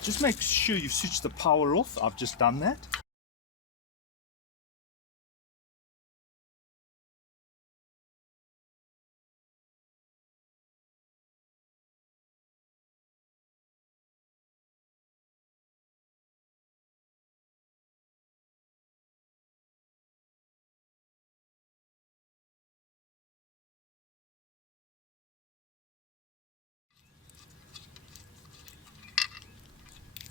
Right, just make sure you've switched the power off. I've just done that.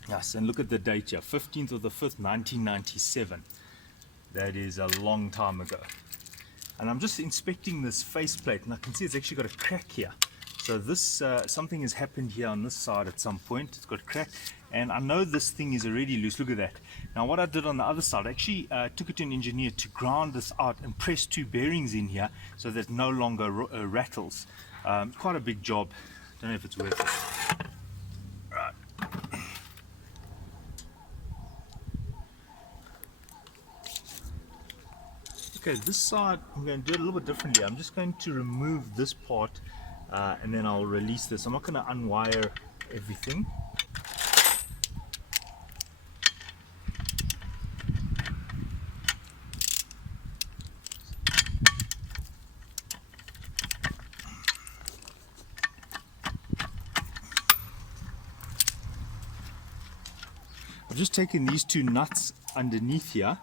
Yes, and look at the date here, 15th of the 5th, 1997. That is a long time ago. And I'm just inspecting this faceplate, and I can see it's actually got a crack here. So this, something has happened here on this side at some point. It's got a crack, and I know this thing is already loose. Look at that. Now what I did on the other side, I actually took it to an engineer to ground this out and press 2 bearings in here so that it no longer rattles. Quite a big job. Don't know if it's worth it. Right. Okay, this side I'm going to do it a little bit differently. I'm just going to remove this part and then I'll release this. I'm not going to unwire everything. I've just taken these 2 nuts underneath here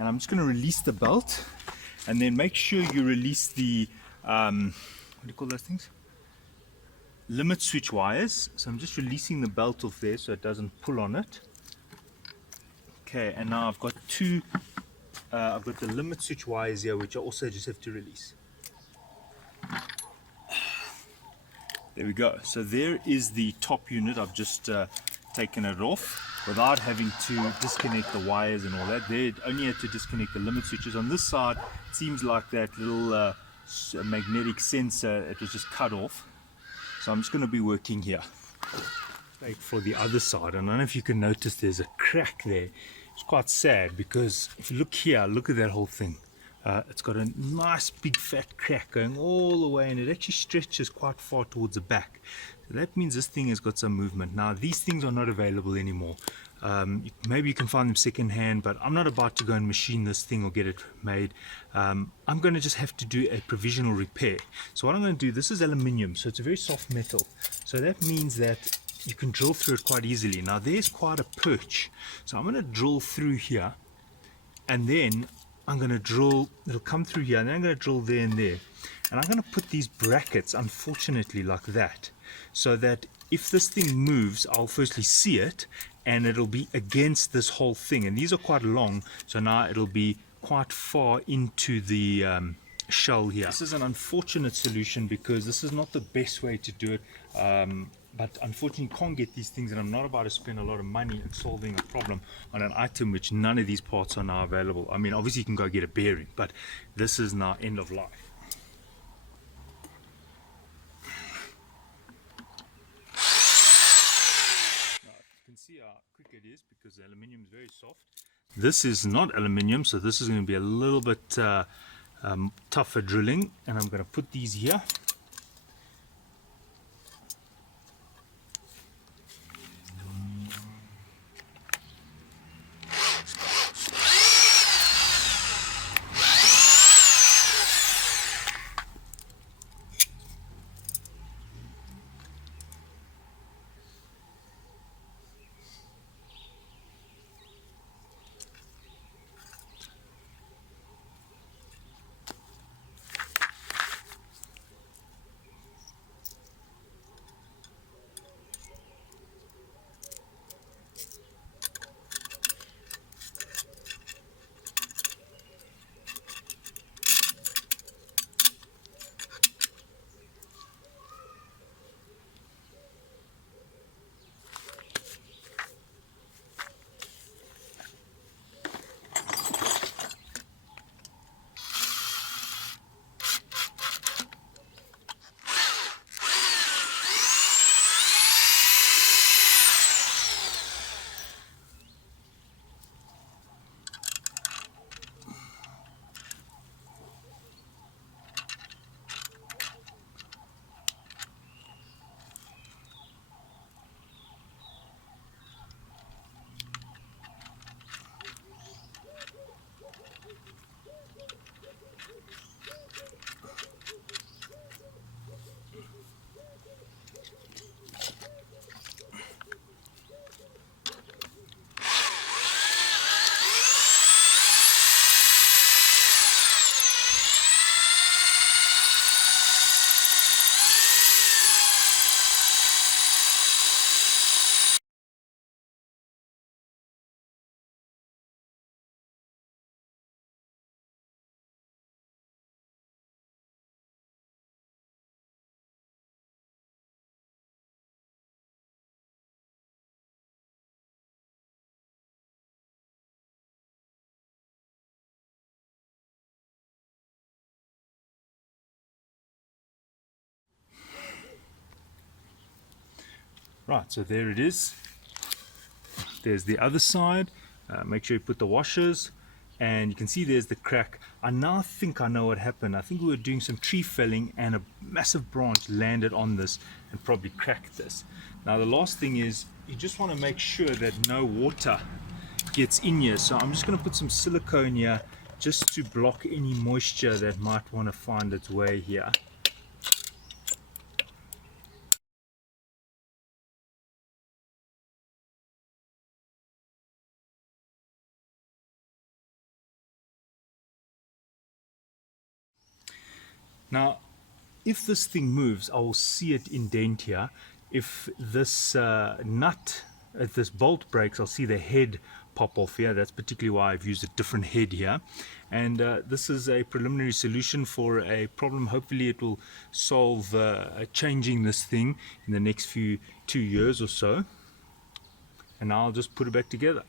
and I'm just going to release the belt, and then make sure you release the what do you call those things? Limit switch wires. So I'm just releasing the belt off there so it doesn't pull on it. Okay, and now I've got I've got the limit switch wires here, which I also just have to release. There we go. So there is the top unit. I've just taken it off without having to disconnect the wires and all that. There, only had to disconnect the limit switches. On this side, it seems like that little magnetic sensor, it was just cut off. So I'm just going to be working here. Like for the other side, and I don't know if you can notice there's a crack there. It's quite sad because if you look here, look at that whole thing. It's got a nice big fat crack going all the way, and it actually stretches quite far towards the back. So that means this thing has got some movement. Now these things are not available anymore. Maybe you can find them second hand, but I'm not about to go and machine this thing or get it made. I'm going to just have to do a provisional repair. So what I'm going to do, this is aluminium, so it's a very soft metal. So that means that you can drill through it quite easily. Now there's quite a perch, so I'm going to drill through here, and then I'm going to drill, it'll come through here, and then I'm going to drill there and there, and I'm going to put these brackets, unfortunately, like that, so that if this thing moves, I'll firstly see it, and it'll be against this whole thing. And these are quite long, so now it'll be quite far into the shell here. This is an unfortunate solution because this is not the best way to do it, but unfortunately you can't get these things, and I'm not about to spend a lot of money in solving a problem on an item which none of these parts are now available. I mean, obviously you can go get a bearing, but this is now end of life. Now you can see how quick it is because the aluminium is very soft. This is not aluminium, so this is going to be a little bit tougher drilling, and I'm going to put these here. Right, so there it is. There's the other side. Make sure you put the washers, and you can see there's the crack. I now think I know what happened. I think we were doing some tree felling and a massive branch landed on this and probably cracked this. Now the last thing is you just want to make sure that no water gets in here, so I'm just going to put some silicone here just to block any moisture that might want to find its way here. Now if this thing moves, I will see it indent here. If this this bolt breaks, I'll see the head pop off here. That's particularly why I've used a different head here. And this is a preliminary solution for a problem. Hopefully it will solve changing this thing in the next 2 years or so. And I'll just put it back together.